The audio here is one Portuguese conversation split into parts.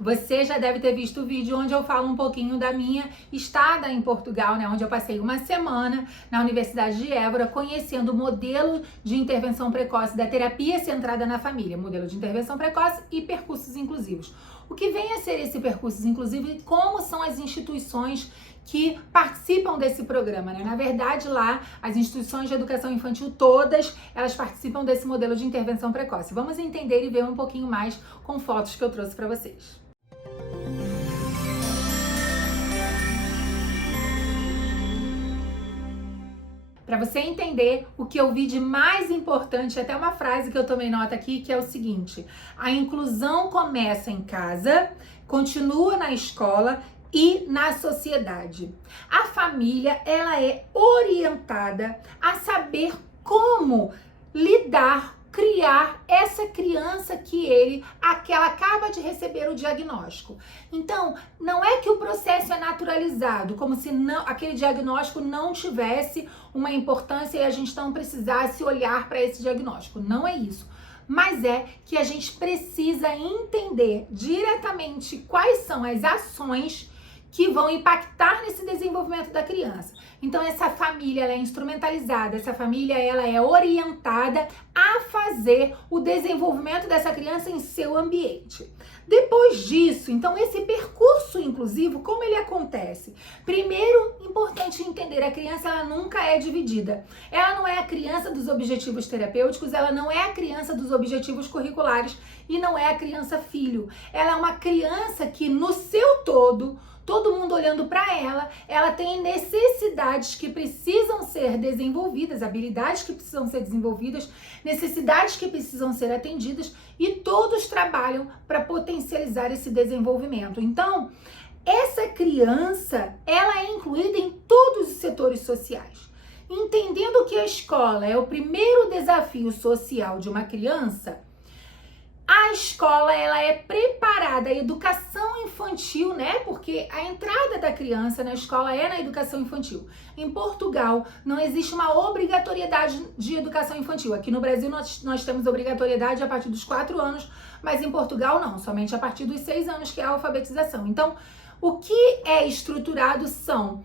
Você já deve ter visto o vídeo onde eu falo um pouquinho da minha estada em Portugal, né? Onde eu passei uma semana na Universidade de Évora conhecendo o modelo de intervenção precoce da terapia centrada na família, modelo de intervenção precoce e percursos inclusivos. O que vem a ser esse percursos inclusivo e como são as instituições que participam desse programa, né? Na verdade, lá, as instituições de educação infantil todas, elas participam desse modelo de intervenção precoce. Vamos entender e ver um pouquinho mais com fotos que eu trouxe para vocês. Para você entender o que eu vi de mais importante, até uma frase que eu tomei nota aqui, que é o seguinte: a inclusão começa em casa, continua na escola e na sociedade. A família, ela é orientada a saber como lidar, criar essa criança que ela acaba de receber o diagnóstico. Então, não é que o processo é naturalizado, como se aquele diagnóstico não tivesse uma importância e a gente não precisasse olhar para esse diagnóstico. Não é isso. Mas é que a gente precisa entender diretamente quais são as ações que vão impactar nesse desenvolvimento da criança. Então essa família ela é instrumentalizada, essa família ela é orientada a fazer o desenvolvimento dessa criança em seu ambiente. Depois disso, então esse percurso inclusivo, como ele acontece? Primeiro, importante entender, a criança ela nunca é dividida. Ela não é a criança dos objetivos terapêuticos, ela não é a criança dos objetivos curriculares e não é a criança filho. Ela é uma criança que no seu todo mundo olhando para ela tem necessidades que precisam ser desenvolvidas, habilidades que precisam ser desenvolvidas, necessidades que precisam ser atendidas e todos trabalham para potencializar esse desenvolvimento. Então, essa criança, ela é incluída em todos os setores sociais. Entendendo que a escola é o primeiro desafio social de uma criança, a escola ela é preparada, a educação infantil, né? Porque a entrada da criança na escola é na educação infantil. Em Portugal não existe uma obrigatoriedade de educação infantil. Aqui no Brasil nós temos obrigatoriedade a partir dos 4 anos, mas em Portugal não, somente a partir dos 6 anos, que é a alfabetização. Então, o que é estruturado são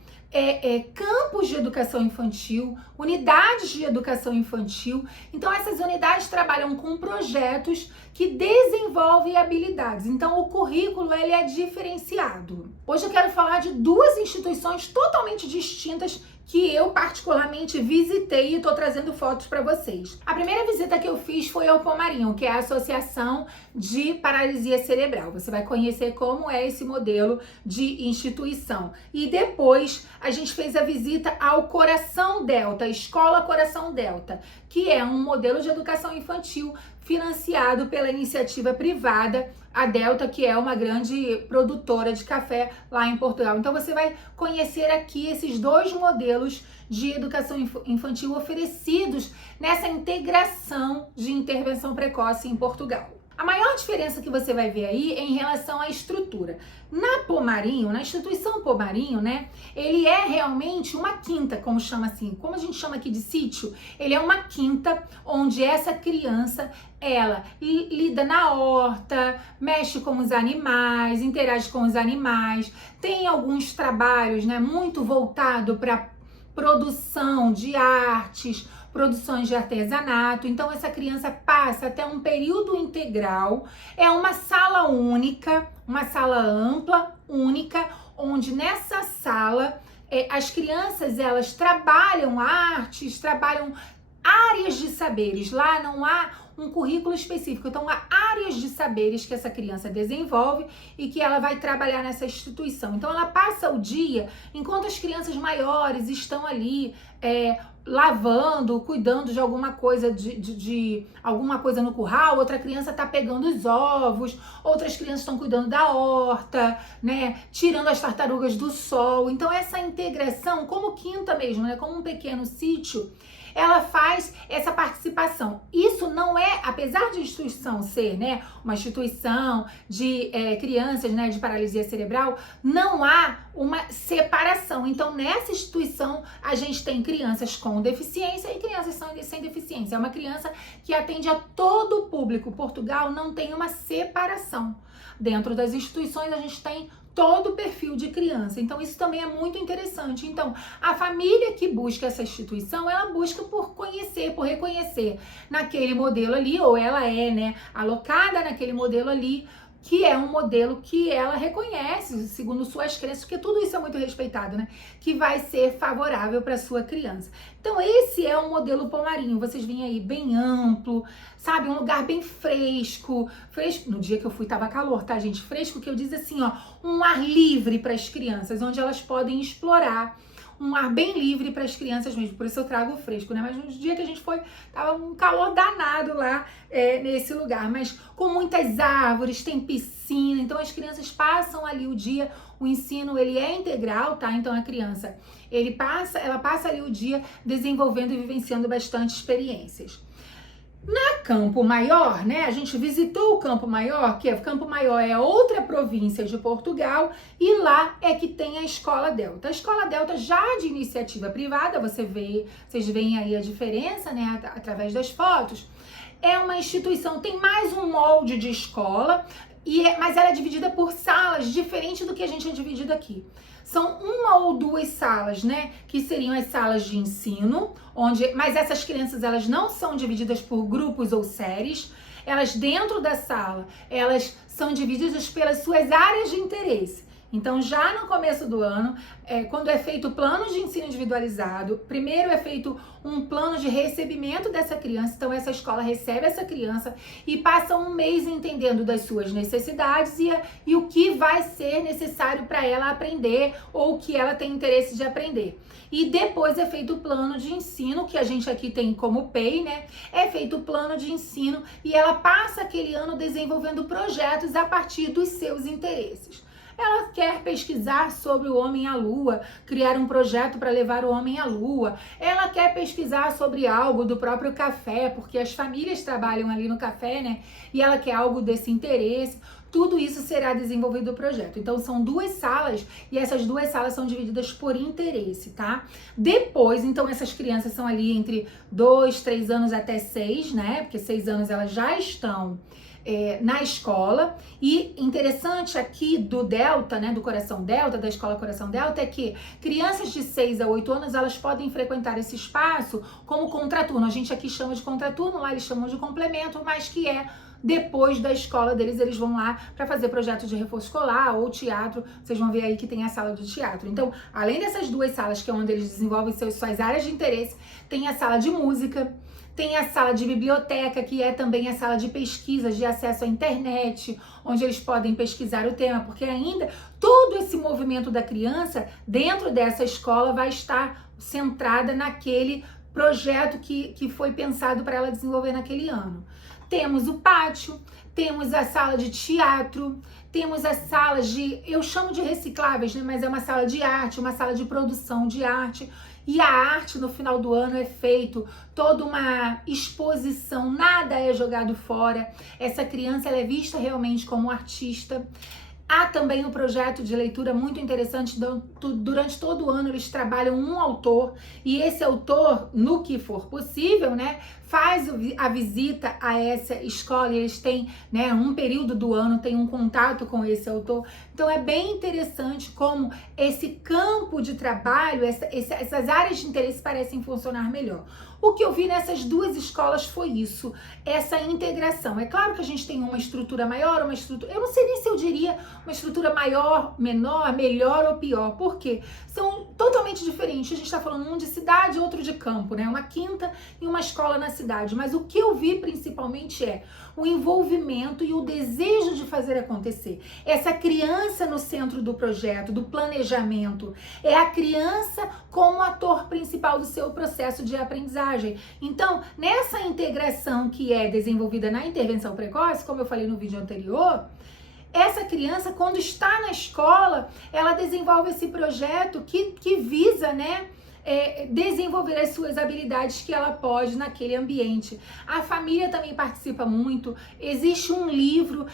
campos de educação infantil, unidades de educação infantil. Então essas unidades trabalham com projetos que desenvolvem habilidades. Então o currículo ele é diferenciado. Hoje eu quero falar de duas instituições totalmente distintas que eu particularmente visitei e estou trazendo fotos para vocês. A primeira visita que eu fiz foi ao Pomarinho, que é a Associação de Paralisia Cerebral. Você vai conhecer como é esse modelo de instituição. E depois a gente fez a visita ao Coração Delta, Escola Coração Delta, que é um modelo de educação infantil financiado pela iniciativa privada, a Delta, que é uma grande produtora de café lá em Portugal. Então você vai conhecer aqui esses dois modelos de educação infantil oferecidos nessa integração de intervenção precoce em Portugal. A maior diferença que você vai ver aí é em relação à estrutura. Na Pomarinho, na instituição Pomarinho, né, ele é realmente uma quinta, como chama assim, como a gente chama aqui de sítio, ele é uma quinta onde essa criança, ela lida na horta, mexe com os animais, interage com os animais, tem alguns trabalhos, né, muito voltado para produção de artes, produções de artesanato. Então essa criança passa até um período integral, é uma sala única, uma sala ampla, única, onde nessa sala as crianças elas trabalham artes, trabalham áreas de saberes. Lá não há um currículo específico, então há áreas de saberes que essa criança desenvolve e que ela vai trabalhar nessa instituição. Então ela passa o dia, enquanto as crianças maiores estão ali lavando, cuidando de alguma coisa, de alguma coisa no curral, outra criança está pegando os ovos, outras crianças estão cuidando da horta, né, tirando as tartarugas do sol. Então essa integração, como quinta mesmo, né, como um pequeno sítio, ela faz essa participação. Isso não é, apesar de a instituição ser, né, uma instituição de crianças, né, de paralisia cerebral, não há uma separação. Então, nessa instituição, a gente tem crianças com deficiência e crianças sem deficiência. É uma criança que atende a todo o público. Portugal não tem uma separação. dentro das instituições a gente tem todo o perfil de criança. Então, isso também é muito interessante. Então, a família que busca essa instituição, ela busca por conhecer, por reconhecer naquele modelo ali, ou ela é, né, alocada naquele modelo ali, que é um modelo que ela reconhece, segundo suas crenças, porque tudo isso é muito respeitado, né? Que vai ser favorável para sua criança. Então, esse é o modelo Palmarinho. Vocês veem aí bem amplo, sabe? Um lugar bem fresco. Fresco. No dia que eu fui, tava calor, tá, gente? Fresco, que eu diz assim, ó, um ar livre para as crianças, onde elas podem explorar. Um ar bem livre para as crianças mesmo, por isso eu trago o fresco, né? Mas no dia que a gente foi, tava um calor danado lá nesse lugar, mas com muitas árvores, tem piscina, então as crianças passam ali o dia, o ensino ele é integral, tá? Então a criança, ela passa ali o dia desenvolvendo e vivenciando bastante experiências. Na Campo Maior, né, a gente visitou o Campo Maior, que Campo Maior é outra província de Portugal, e lá é que tem a Escola Delta. A Escola Delta já de iniciativa privada, vocês veem aí a diferença, né, através das fotos. É uma instituição, tem mais um molde de escola, mas ela é dividida por salas, diferente do que a gente é dividido aqui. São uma ou duas salas, né, que seriam as salas de ensino, mas essas crianças, elas não são divididas por grupos ou séries, elas dentro da sala, elas são divididas pelas suas áreas de interesse. Então, já no começo do ano, quando é feito o plano de ensino individualizado, primeiro é feito um plano de recebimento dessa criança, então essa escola recebe essa criança e passa um mês entendendo das suas necessidades e o que vai ser necessário para ela aprender ou o que ela tem interesse de aprender. E depois é feito o plano de ensino, que a gente aqui tem como PEI, né? É feito o plano de ensino e ela passa aquele ano desenvolvendo projetos a partir dos seus interesses. Ela quer pesquisar sobre o homem à lua, criar um projeto para levar o homem à lua. Ela quer pesquisar sobre algo do próprio café, porque as famílias trabalham ali no café, né? E ela quer algo desse interesse. Tudo isso será desenvolvido no projeto. Então, são duas salas e essas duas salas são divididas por interesse, tá? Depois, então, essas crianças são ali entre 2, 3 anos até 6, né? Porque 6 anos elas já estão na escola. E interessante aqui do Delta, né, do Coração Delta, da Escola Coração Delta, é que crianças de 6 a 8 anos, elas podem frequentar esse espaço como contraturno. A gente aqui chama de contraturno, lá eles chamam de complemento, mas que depois da escola deles, eles vão lá para fazer projeto de reforço escolar ou teatro. Vocês vão ver aí que tem a sala do teatro. Então, além dessas duas salas, que é onde eles desenvolvem suas áreas de interesse, tem a sala de música, tem a sala de biblioteca, que é também a sala de pesquisas, de acesso à internet, onde eles podem pesquisar o tema, porque ainda todo esse movimento da criança dentro dessa escola vai estar centrada naquele projeto que foi pensado para ela desenvolver naquele ano. Temos o pátio, temos a sala de teatro, temos as salas eu chamo de recicláveis, né? Mas é uma sala de arte, uma sala de produção de arte. E a arte no final do ano é feito toda uma exposição, nada é jogado fora. Essa criança ela é vista realmente como artista. Há também um projeto de leitura muito interessante, durante todo o ano eles trabalham um autor, e esse autor, no que for possível, né, faz a visita a essa escola, e eles têm, né, um período do ano, tem um contato com esse autor. Então é bem interessante como esse campo de trabalho, essas áreas de interesse parecem funcionar melhor. O que eu vi nessas duas escolas foi isso, essa integração. É claro que a gente tem uma estrutura maior, eu não sei nem se eu diria uma estrutura maior, menor, melhor ou pior, porque são totalmente diferentes. A gente está falando um de cidade, outro de campo, né? Uma quinta e uma escola na cidade. Mas o que eu vi principalmente é o envolvimento e o desejo de fazer acontecer. Essa criança no centro do projeto, do planejamento, é a criança como ator principal do seu processo de aprendizagem. Então, nessa integração que é desenvolvida na intervenção precoce, como eu falei no vídeo anterior, essa criança, quando está na escola, ela desenvolve esse projeto que visa, né, desenvolver as suas habilidades que ela pode naquele ambiente. A família também participa muito. Existe um livro,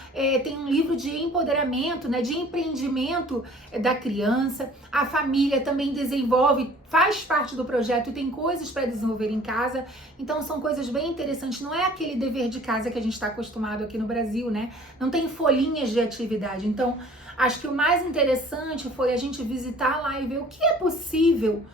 tem um livro de empoderamento, né, de empreendimento da criança. A família também desenvolve, faz parte do projeto e tem coisas para desenvolver em casa. Então são coisas bem interessantes. Não é aquele dever de casa que a gente está acostumado aqui no Brasil, né? Não tem folhinhas de atividade. Então acho que o mais interessante foi a gente visitar lá e ver o que é possível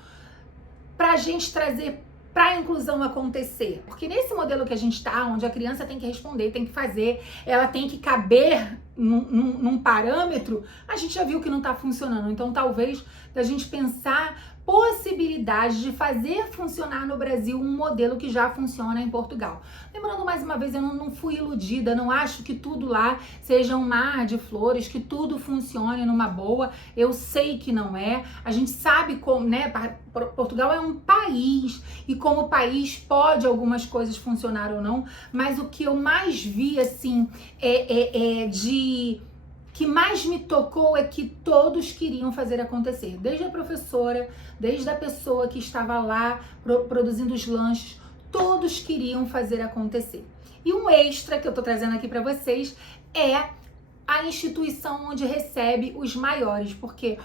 para a gente trazer para a inclusão acontecer. Porque nesse modelo que a gente está, onde a criança tem que responder, tem que fazer, ela tem que caber num parâmetro, a gente já viu que não está funcionando. Então talvez da gente pensar possibilidade de fazer funcionar no Brasil um modelo que já funciona em Portugal. Lembrando mais uma vez, eu não fui iludida, não acho que tudo lá seja um mar de flores, que tudo funcione numa boa. Eu sei que não é. A gente sabe como, né? Portugal é um país e como país pode algumas coisas funcionar ou não, mas o que eu mais vi assim que mais me tocou é que todos queriam fazer acontecer, desde a professora, desde a pessoa que estava lá produzindo os lanches, todos queriam fazer acontecer. E um extra que eu tô trazendo aqui para vocês é a instituição onde recebe os maiores, porque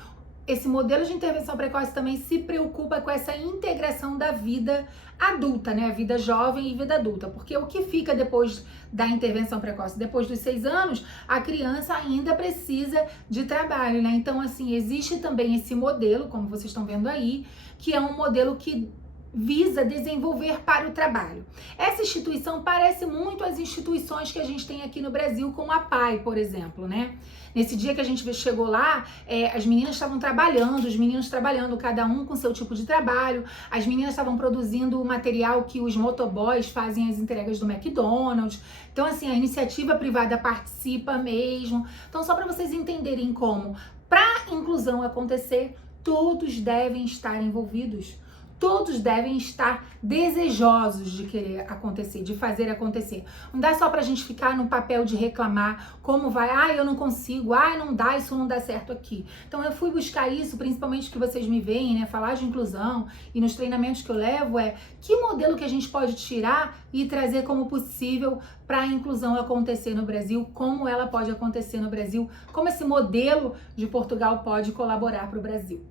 esse modelo de intervenção precoce também se preocupa com essa integração da vida adulta, né? A vida jovem e vida adulta. Porque o que fica depois da intervenção precoce? Depois dos 6 anos, a criança ainda precisa de trabalho, né? Então, assim, existe também esse modelo, como vocês estão vendo aí, que é um modelo que visa desenvolver para o trabalho. Essa instituição parece muito as instituições que a gente tem aqui no Brasil, como a PAI, por exemplo, né? Nesse dia que a gente chegou lá, as meninas estavam trabalhando, os meninos trabalhando, cada um com seu tipo de trabalho. As meninas estavam produzindo o material que os motoboys fazem as entregas do McDonald's. Então, assim, a iniciativa privada participa mesmo. Então, só para vocês entenderem como, para a inclusão acontecer, todos devem estar envolvidos. Todos devem estar desejosos de querer acontecer, de fazer acontecer. Não dá só pra gente ficar no papel de reclamar, como vai, eu não consigo, não dá, isso não dá certo aqui. Então eu fui buscar isso, principalmente que vocês me veem, né, falar de inclusão e nos treinamentos que eu levo que modelo que a gente pode tirar e trazer como possível para a inclusão acontecer no Brasil, como ela pode acontecer no Brasil, como esse modelo de Portugal pode colaborar para o Brasil.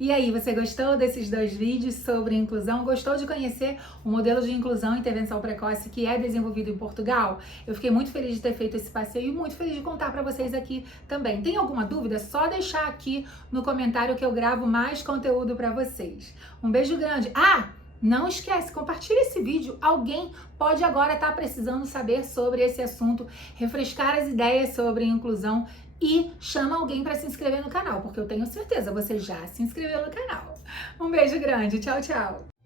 E aí, você gostou desses 2 vídeos sobre inclusão? Gostou de conhecer o modelo de inclusão e intervenção precoce que é desenvolvido em Portugal? Eu fiquei muito feliz de ter feito esse passeio e muito feliz de contar para vocês aqui também. Tem alguma dúvida? É só deixar aqui no comentário que eu gravo mais conteúdo para vocês. Um beijo grande. Não esquece, compartilha esse vídeo. Alguém pode agora estar precisando saber sobre esse assunto, refrescar as ideias sobre inclusão e chama alguém para se inscrever no canal, porque eu tenho certeza, você já se inscreveu no canal. Um beijo grande, tchau, tchau!